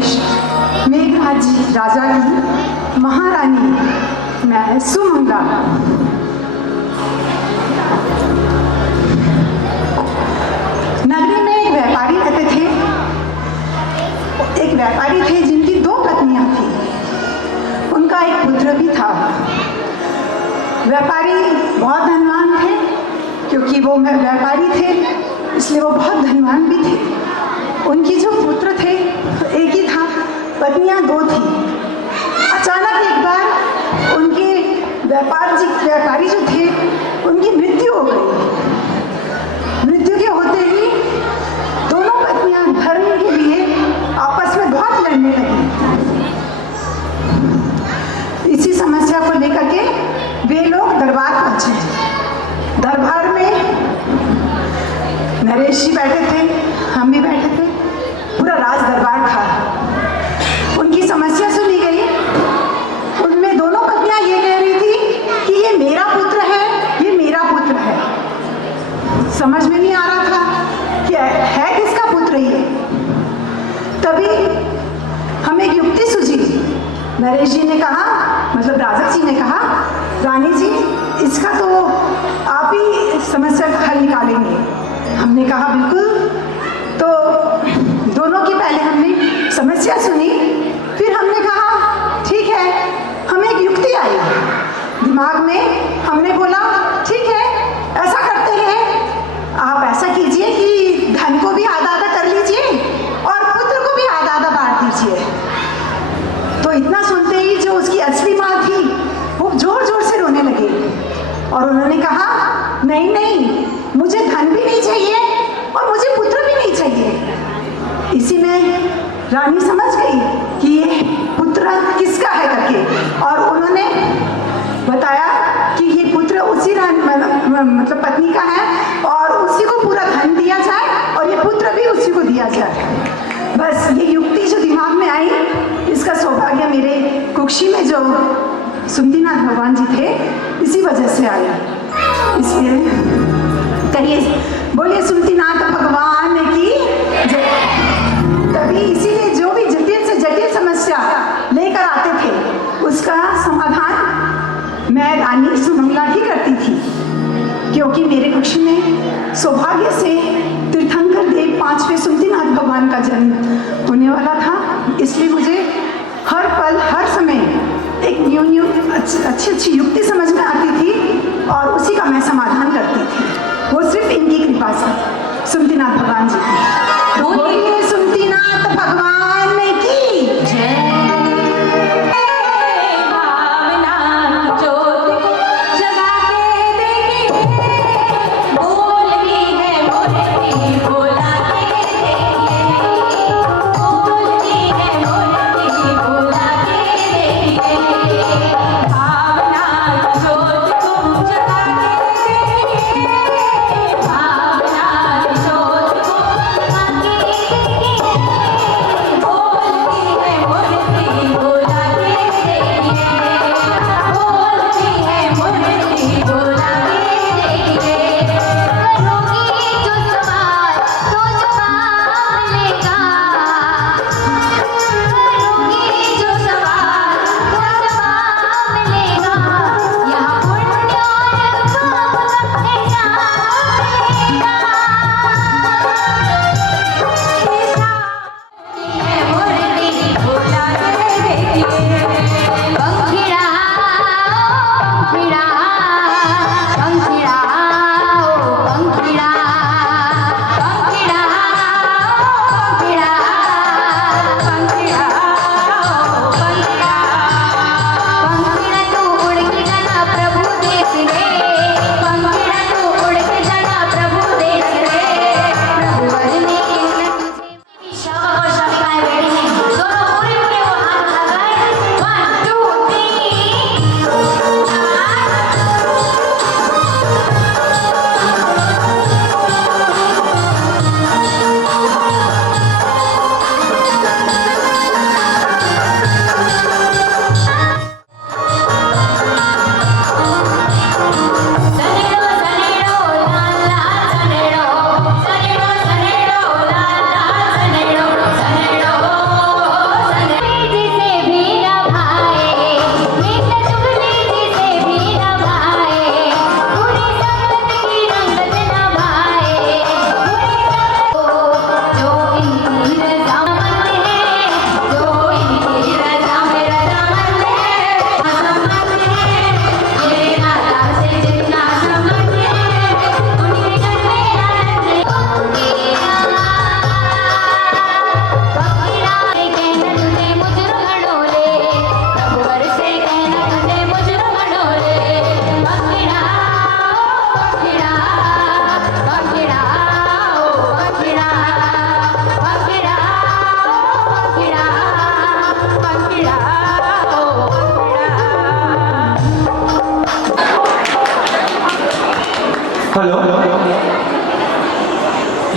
देश मेघराज राजा की महारानी मैं सुमंगला नगरी में एक व्यापारी रहते थे। एक व्यापारी थे जिनकी 2 पत्नियां थी। उनका एक पुत्र भी था। व्यापारी बहुत धनवान थे, क्योंकि वो व्यापारी थे इसलिए वो बहुत धनवान भी थे। उनकी जो पुत्र थे तो एक ही था, पत्नियां 2 थी। अचानक एक बार उनके व्यापारी जो थे उनकी मृत्यु हो गई। मृत्यु के होते ही दोनों पत्नियां धर्म के लिए आपस में बहुत लड़ने लगी। इसी समस्या को लेकर के वे लोग दरबार पहुंचे। दरबार में नरेश जी बैठे थे, हम भी बैठे थे, पूरा राज दरबार था। उनकी समस्या सुनी गई। उनमें दोनों पत्नियां ये कह रही थी कि ये मेरा पुत्र है, ये मेरा पुत्र है। समझ में नहीं आ रहा था कि है किसका पुत्र ये। तभी हमें एक युक्ति सूझी। नरेश जी ने कहा, मतलब राजा जी ने कहा, रानी जी इसका तो आप ही समस्या का हल निकालेंगे। हमने कहा बिल्कुल। तो दोनों की पहले हमने समस्या सुनी, फिर हमने कहा ठीक है, हमें एक युक्ति आई दिमाग में। हमने बोला ठीक है, ऐसा करते हैं, आप ऐसा कीजिए कि धन को भी आधा आधा कर लीजिए और पुत्र को भी आधा आधा बांट दीजिए। तो इतना सुनते ही जो उसकी असली माँ थी वो जोर जोर से रोने लगी और उन्होंने कहा नहीं नहीं, मुझे धन भी नहीं चाहिए और मुझे पुत्र भी नहीं चाहिए। इसी में रानी समझ गई कि ये पुत्र किसका है करके, और उन्होंने बताया कि ये पुत्र उसी मतलब पत्नी का है और उसी को पूरा धन दिया जाए और ये पुत्र भी उसी को दिया जाए। बस ये युक्ति जो दिमाग में आई, इसका सौभाग्य मेरे कुक्षी में जो सुमतिनाथ भगवान जी थे इसी वजह से आया। इसलिए कहिए बोलिए सुमतिनाथ भगवान की जय। तभी इसीलिए जो भी जटिल से जटिल समस्या लेकर आते थे उसका समाधान मैं रानी सुमंगला ही करती थी, क्योंकि मेरे कुक्षी में सौभाग्य से तीर्थंकर देव 5वें सुमतिनाथ भगवान का जन्म होने वाला था। इसलिए मुझे हर पल हर समय एक न्यू अच्छी युक्ति समझ में आती थी और उसी का मैं समाधान करती थी। वो सिर्फ इनकी कृपा से, सुमतिनाथ भगवान जी की। बोलिए सुमतिनाथ भगवान की जय। भावना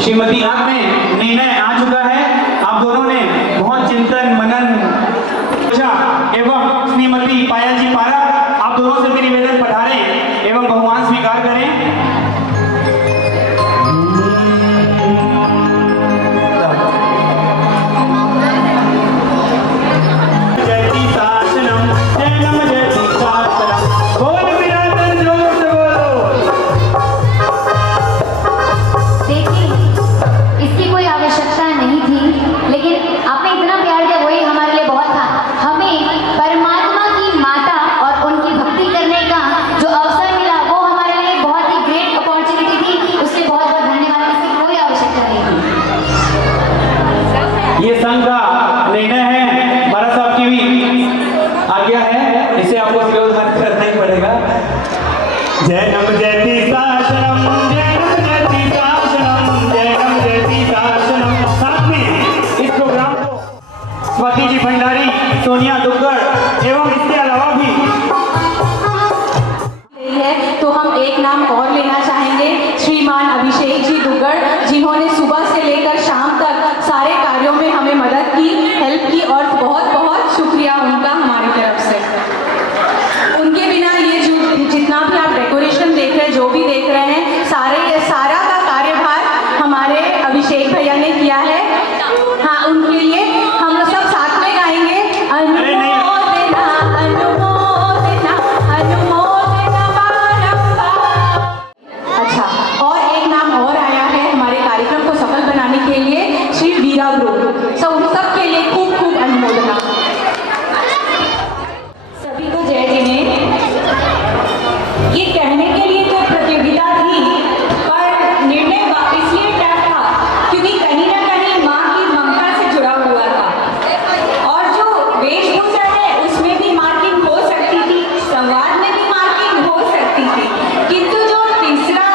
श्रीमती हाथ में निर्णय आ चुका है। आप दोनों ने बहुत चिंतन मनन एवं श्रीमती पायल जी पारा, आप दोनों से भी निवेदन पधारें एवं बहुमान स्वीकार करें। देखिए, इसकी कोई आवश्यकता नहीं थी, लेकिन आपने इतना प्यार दिया वही हमारे लिए बहुत था। हमें परमात्मा की माता और उनकी भक्ति करने का जो अवसर मिला वो हमारे लिए बहुत ही ग्रेट अपॉर्चुनिटी थी। उसके बहुत बहुत धन्यवाद। इसकी कोई आवश्यकता नहीं थी। ये संघ का निर्णय है, महाराज साहब की भी आज्ञा है, इसे आपको विरोधान करना ही पड़ेगा। जय नम जयति शासनम, जय नम जयति शासनम, जय नम जयति शासनम। साथ में इस प्रोग्राम को स्वाति जी भंडारी, सोनिया दुग्गड़ एवं इसके अलावा भी है, तो हम एक नाम और लेना चाहेंगे, श्रीमान अभिषेक जी दुग्गड़, जिन्होंने सुबह से लेकर शाम तक सारे कार्यों में हमें मदद की, हेल्प की, और बहुत बहुत शुक्रिया उनका हमारी तरफ से। उनके बिना ये जितना भी आप डेकोरेशन देख रहे हैं, जो भी देख रहे हैं, सारा का कार्यभार हमारे अभिषेक भैया ने किया है। हाँ, उनके लिए हम लोग सब साथ में गाएंगे, अनुमोदना अनुमोदना अनुमोदना बारंबार। अच्छा, और एक नाम और आया है हमारे कार्यक्रम को सफल बनाने के लिए, श्री वीरा ग्रुप। सब उन सब के लिए खूब खूब अनुमोदना। सभी को जय जिने। ये कहने के लिए तो प्रतियोगिता थी, पर निर्णय इसलिए टफ था क्योंकि कहीं ना कहीं माँ की ममता से जुड़ा हुआ था। और जो वेशभूषा है उसमें भी मार्किंग हो सकती थी, संवाद में भी मार्किंग हो सकती थी, किंतु जो तीसरा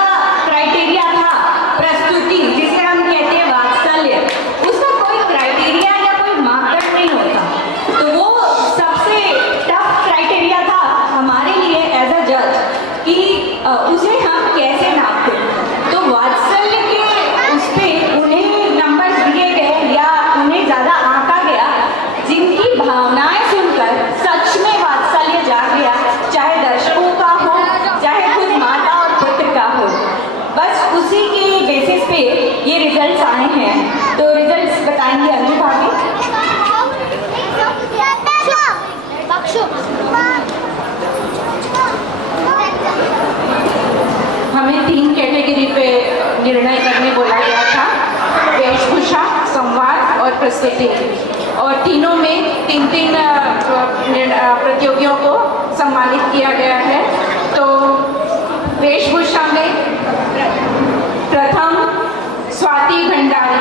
क्राइटेरिया था प्रस्तुति, जिसे हम कहते हैं वात्सल्य, उसका कोई क्राइटेरिया या कोई मापदंड नहीं होता। तो वो सबसे टफ क्राइटेरिया था हमारे लिए एज अ जज कि उसे हम कैसे नापते। तो वात्सल्य के उस पे उन्हें नंबर्स दिए गए या उन्हें ज़्यादा आंका गया जिनकी भावनाएं सुनकर सच में वात्सल्य जाग गया, चाहे दर्शकों का हो चाहे खुद माता और पुत्र का हो। बस उसी के बेसिस पे ये रिजल्ट्स आए हैं। तो रिजल्ट्स बताएंगे अंजू भाभी। हमें 3 कैटेगरी पे निर्णय करने बोला गया था, वेशभूषा, संवाद और प्रस्तुति, और तीनों में 3-3 प्रतियोगियों को सम्मानित किया गया है। तो वेशभूषा में प्रथम स्वाति भंडारी,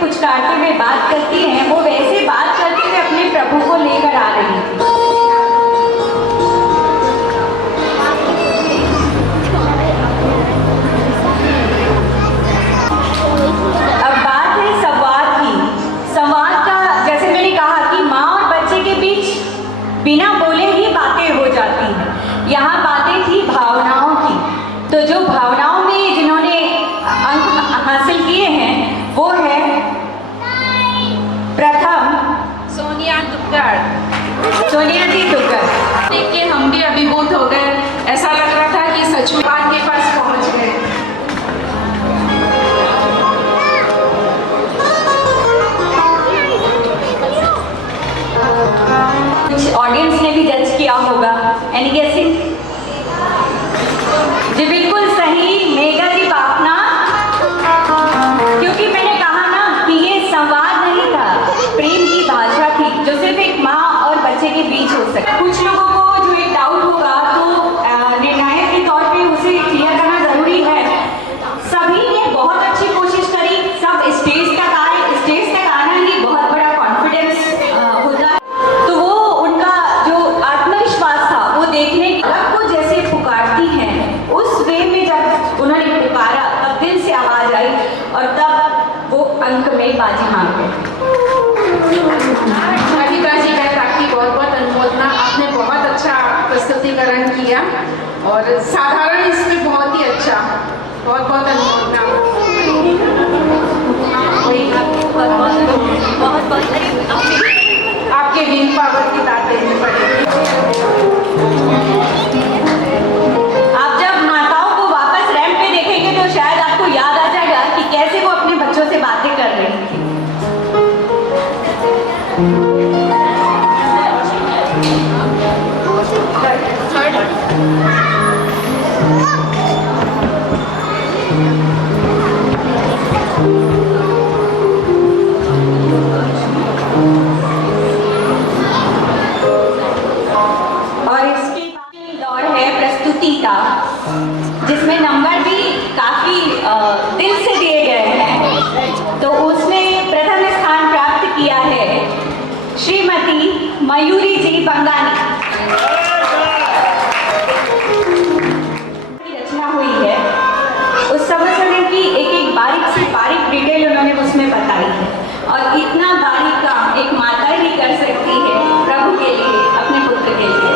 पुचकारते हुए बात करती हैं, वो वैसे बात करते हुए अपने प्रभु को लेकर आ रही हैं। अब बात है संवाद की। संवाद का, जैसे मैंने कहा कि माँ और बच्चे के बीच बिना बोले ही बातें हो जाती हैं। यहाँ बातें थी भावनाओं की। तो जो भावनाओं में जिन्होंने अंक हासिल किए हैं वो है प्रथम सोनिया दुग्गड़। सोनिया जी दुग्गड़ देख के हम भी अभिभूत हो गए। ऐसा लग रहा था कि सच में बात के पास पहुंच गए। ऑडियंस ने भी जज किया होगा। एनी गेसिंग? जी बिल्कुल सही, मेघा जी पापना। और इसके दौर है प्रस्तुति का, जिसमें नंबर भी काफी दिल से दिए गए हैं। तो उसमें प्रथम स्थान प्राप्त किया है श्रीमती मयूरी जी बंगानी। रचना हुई है, उस समय की एक एक बारीक से बारीक डिटेल उन्होंने उसमें बताई है, और इतना बारीक काम एक माता ही कर सकती है प्रभु के लिए, अपने पुत्र के लिए।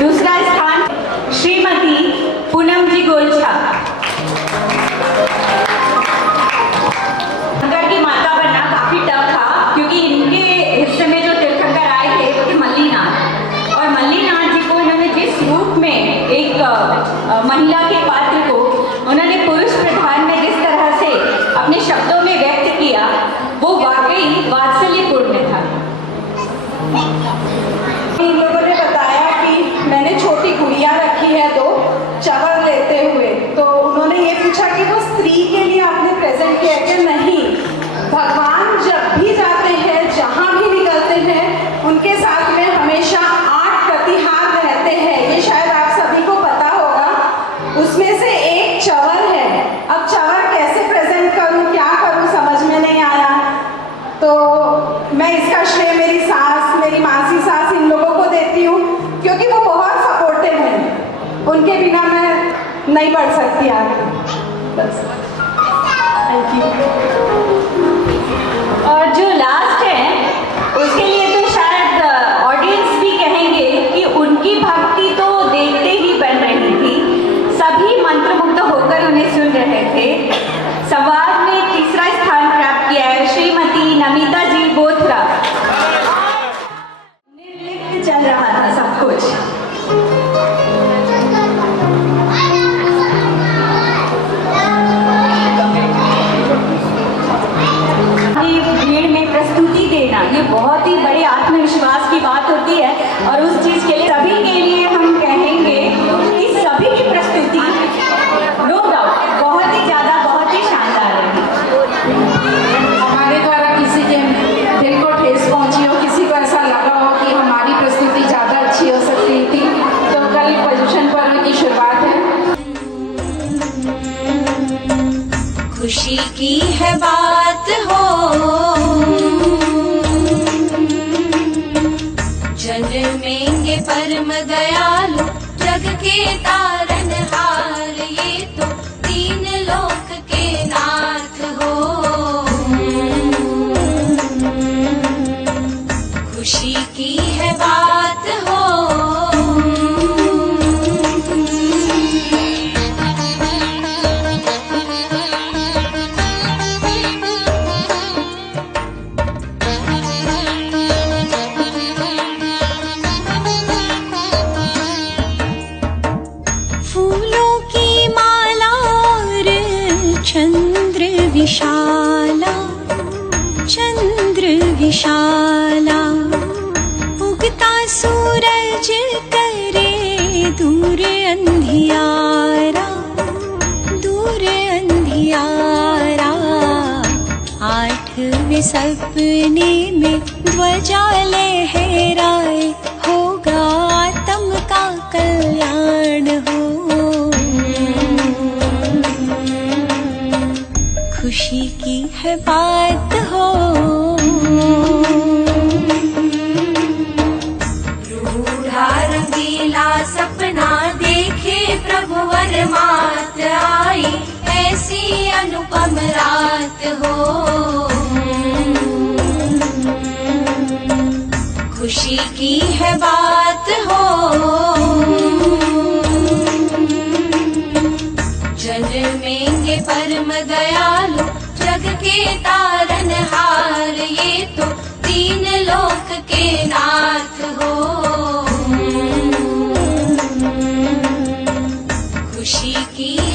दूसरा स्थान श्रीमती पूनम जी गोलछा। शंकर की माता बनना काफी टफ था, क्योंकि इनके हिस्से में जो तीर्थंकर आए थे वो थे मल्लीनाथ, और मल्लीनाथ जी को इन्होंने जिस रूप में एक महिला के पात्र को उन्होंने पुरुष प्रधान में जिस तरह से अपने शब्दों में व्यक्त किया, वो वाकई वात्सल्यपूर्ण था। इन लोगों ने बताया कि मैंने छोटी गुड़िया रखी है दो चवर लेते हुए, तो उन्होंने ये पूछा कि वो स्त्री के लिए आपने प्रेजेंट किया कि नहीं, भगवान जब भी जाते हैं, जहाँ भी निकलते हैं, उनके साथ में हमेशा 8 प्रतिहार रहते हैं। ये शायद आप सभी को पता होगा। उसमें से एक चवर है। अब चवर कैसे प्रेजेंट करूँ, क्या करूँ, समझ में नहीं आया। तो मैं इसका श्रेय मेरी सास, मेरी मासी सास, इन लोगों को देती हूँ, क्योंकि वो बहुत सपोर्टिव हैं। उनके बिना मैं नहीं बढ़ सकती आगे। बस, थैंक यू। और जो लास्ट है, उसके लिए तो शायद ऑडियंस भी कहेंगे कि उनकी भक्ति तो देखते ही बन रही थी, सभी मंत्रमुग्ध होकर उन्हें सुन रहे थे। संवाद में तीसरा स्थान प्राप्त किया है श्रीमती नमिता जी बोथरा। निर्लिप्त चल रहा था सब कुछ। भीड़ में प्रस्तुति देना ये बहुत ही बड़े आत्मविश्वास की बात होती है, और उस चीज के लिए सभी के लिए हम कहेंगे कि सभी की प्रस्तुति नो डाउट बहुत ही ज्यादा, बहुत ही शानदार रही। हमारे द्वारा किसी के दिल को ठेस पहुंची हो, किसी को ऐसा लगा हो कि हमारी प्रस्तुति ज़्यादा अच्छी हो सकती थी, तो कल पोजीशन पर्व की शुरुआत है। खुशी की है बात हो, जन्मेंगे परम दयालु जग के तारनहार, ये तो तीन लोक के नाथ हो। खुशी की है बात हो, फूलों की माला और चंद्र विशाला, चंद्र विशाला, उगता सूरज करे दूर अंधियारा, दूर अंधियारा। 8वें सपने में ध्वजा लहराए, होगा आत्म का कल्याण हो। खुशी की है बात हो, रूढ़ा रंगीला सपना देखे प्रभु वर मात आई, ऐसी अनुपम रात हो। खुशी की है बात हो, जन्मेंगे परम दयालु जग के तारनहार, ये तो तीन लोक के नाथ हो। खुशी की